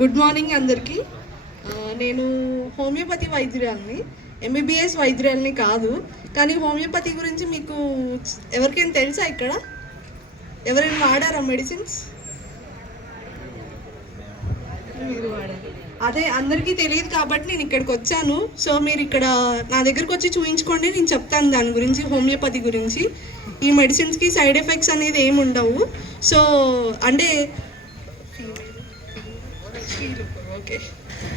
Good morning అందరికీ. నేను homeopathy వైద్యురాలిని, MBBS వైద్యురాలిని కాదు. కానీ హోమియోపతి గురించి మీకు ఎవరికైనా తెలుసా? ఇక్కడ ఎవరైనా వాడారా మెడిసిన్స్? మీరు వాడారు. అదే అందరికీ తెలియదు కాబట్టి నేను ఇక్కడికి వచ్చాను. సో మీరు ఇక్కడ నా దగ్గరకు వచ్చి చూపించుకోండి, నేను చెప్తాను దాని గురించి, హోమియోపతి గురించి. ఈ మెడిసిన్స్కి సైడ్ ఎఫెక్ట్స్ అనేది ఏమి ఉండవు. సో అంటే ఓకే,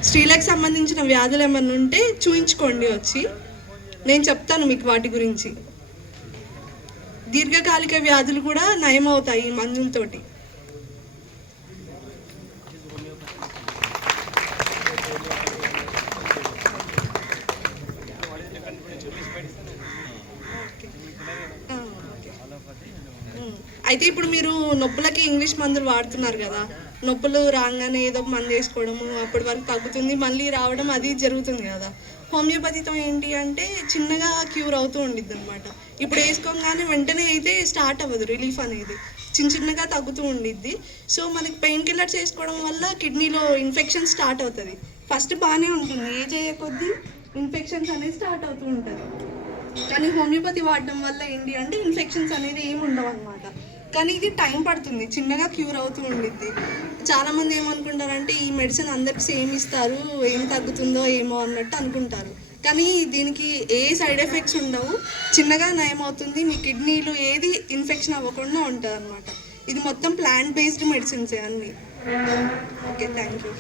స్త్రీలకు సంబంధించిన వ్యాధులు ఏమన్నా ఉంటే చూయించుకోండి వచ్చి, నేను చెప్తాను మీకు వాటి గురించి. దీర్ఘకాలిక వ్యాధులు కూడా నయం అవుతాయి ఈ మందులతోటి. అయితే ఇప్పుడు మీరు నొప్పులకి ఇంగ్లీష్ మందులు వాడుతున్నారు కదా, నొప్పులు రాగానే ఏదో ఒక మందు వేసుకోవడము, అప్పటి వరకు తగ్గుతుంది, మళ్ళీ రావడం, అది జరుగుతుంది కదా. హోమియోపతితో ఏంటి అంటే చిన్నగా క్యూర్ అవుతూ ఉండిద్ది అనమాట. ఇప్పుడు వేసుకోగానే వెంటనే అయితే స్టార్ట్ అవ్వదు రిలీఫ్ అనేది, చిన్నగా తగ్గుతూ ఉండిద్ది. సో మనకి పెయిన్ కిల్లర్స్ వేసుకోవడం వల్ల కిడ్నీలో ఇన్ఫెక్షన్ స్టార్ట్ అవుతుంది. ఫస్ట్ బాగానే ఉంటుంది, ఏజ్ అయ్యే కొద్దీ ఇన్ఫెక్షన్స్ అనేది స్టార్ట్ అవుతూ ఉంటుంది. కానీ హోమియోపతి వాడడం వల్ల ఏంటి అంటే ఇన్ఫెక్షన్స్ అనేది ఏమి ఉండవు అనమాట. కానీ ఇది టైం పడుతుంది, చిన్నగా క్యూర్ అవుతూ ఉండిద్ది. చాలామంది ఏమనుకుంటారంటే ఈ మెడిసిన్ అందరికి సేమ్ ఇస్తారు, ఏం తగ్గుతుందో ఏమో అన్నట్టు అనుకుంటారు. కానీ దీనికి ఏ సైడ్ ఎఫెక్ట్స్ ఉండవు, చిన్నగా నయం అవుతుంది, మీ కిడ్నీలు ఏది ఇన్ఫెక్షన్ అవ్వకుండా ఉంటుంది అనమాట. ఇది మొత్తం ప్లాంట్ బేస్డ్ మెడిసిన్సే అన్నీ. Okay, thank you.